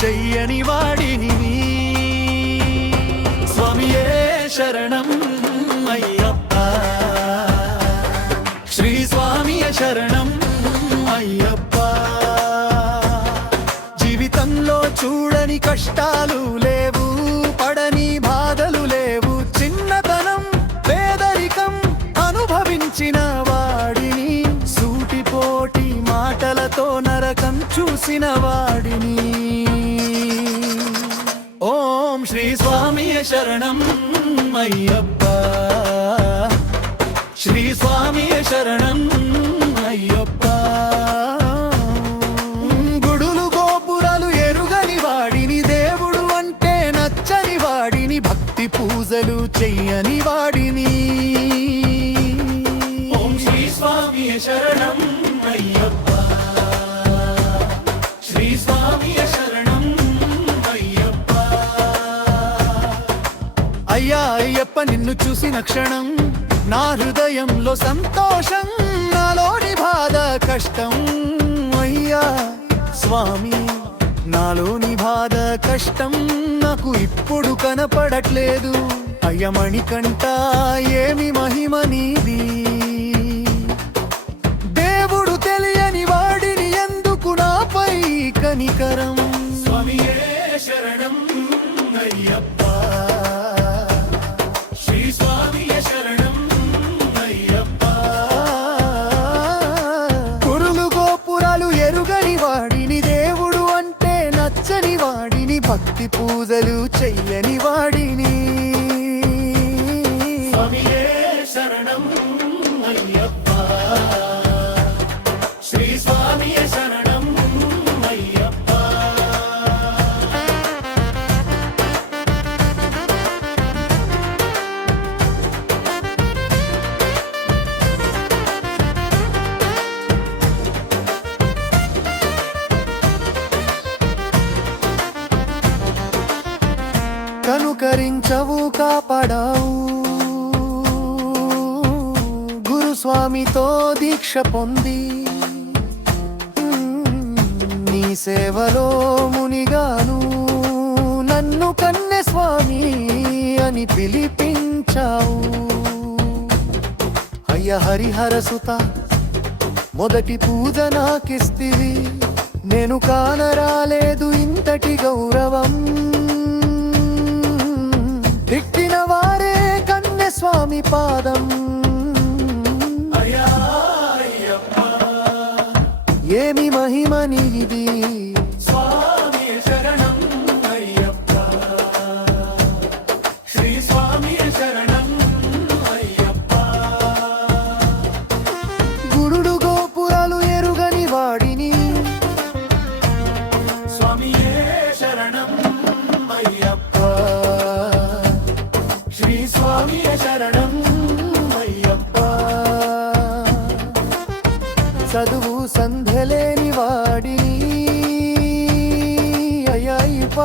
చెయ్యని వాడిని స్వామియే శరణం అయ్యప్ప శ్రీ స్వామియే శరణం అయ్యప్ప జీవితంలో చూడని కష్టాలు లేవు పడని బాధలు లేవు చిన్నతనం పేదరికం అనుభవించిన వాడిని సూటిపోటి మాటలతో నరకం చూసిన వాడిని ఓం శ్రీ స్వామియే శరణం అయ్యప్ప శ్రీ స్వామియే శరణం అయ్యప్ప గుడులు గోపురాలు ఎరుగని వాడిని దేవుడు అంటే నచ్చని వాడిని భక్తి పూజలు చెయ్యని వాడిని ఓం శ్రీ స్వామియే శరణం అయ్యప్ప శ్రీ స్వామియే శరణం అయ్యప్ప అయ్యా అయ్యప్ప నిన్ను చూసిన క్షణం నా హృదయంలో సంతోషం నాలోని బాధ కష్టం అయ్యా స్వామి నాలోని బాధ కష్టం నాకు ఇప్పుడు కనపడట్లేదు అయ్య మణికంఠ ఏమి మహిమ నీది దేవుడు తెలియని వాడిని ఎందుకు నాపై కనికరం స్వామియే శరణం అయ్యప్ప శ్రీ స్వామియే శరణం భక్తి పూజలు చెయ్యని వాడిని స్వామియే శరణం అయ్యప్ప శ్రీ స్వామియే శరణం అయ్యప్ప కనుకరించవు కాపాడావు గురుస్వామితో దీక్ష పొంది నీ సేవలో మునిగాను నన్ను కన్నె స్వామి అని పిలిపించావు అయ్య హరిహర సుత మొదటి పూజ నాకిస్తివి నేను కానరాలేదు ఇంతటి గౌరవం దిక్కిన వారే కన్నె స్వామి పాదం ఏమి మహిమ నీది స్వామియే శరణం అయ్యప్ప శ్రీ స్వామియే శరణం అయ్యప్ప గురుడు గోపురాలు ఎరుగని వాడిని స్వామియే శరణం అయ్యప్ప శ్రీ స్వామియే శరణం అయ్యప్ప చదువు సంధ్యలేని వాడిని అయ్యప్ప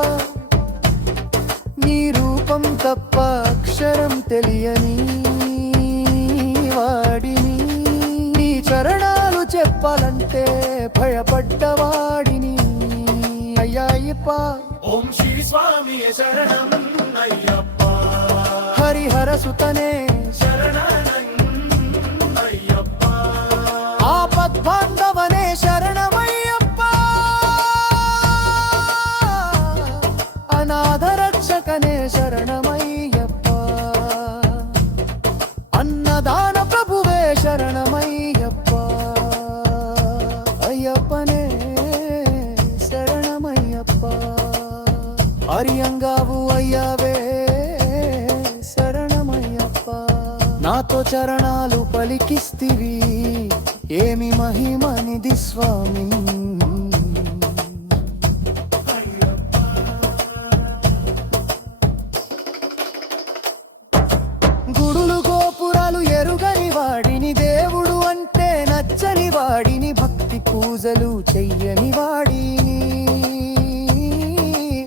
నీ రూపం తప్ప అక్షరం తెలియని వాడిని నీ చరణాలు చెప్పాలంటే భయపడ్డవాడిని అయ్యప్ప ఓం శ్రీ స్వామియే శరణం అయ్యప్ప హరిహర సుతనే శరణం అయ్యప్ప ఆపద్బాంధవనే శరణమయ్యప్ప అనాథ రక్షకనే శరణమయ్యప్ప అన్నదాన ప్రభువే శరణమయ్యప్ప అయ్యప్పనే శరణమయ్యప్ప అరియంగావు అయ్యావే నాతో చరణాలు పలికిస్తివి ఏమి మహిమనిది స్వామి గుడులు గోపురాలు ఎరుగని వాడిని దేవుడు అంటే నచ్చని వాడిని భక్తి పూజలు చెయ్యని వాడిని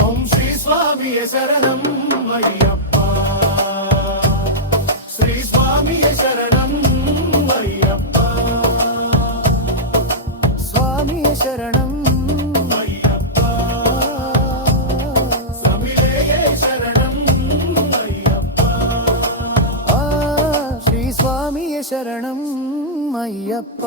ఓం శ్రీ స్వామియే శరణం అయ్యప్ప శరణం అయ్యప్ప స్వామియే శరణం అయ్యప్ప శరణం అయ్యప్ప.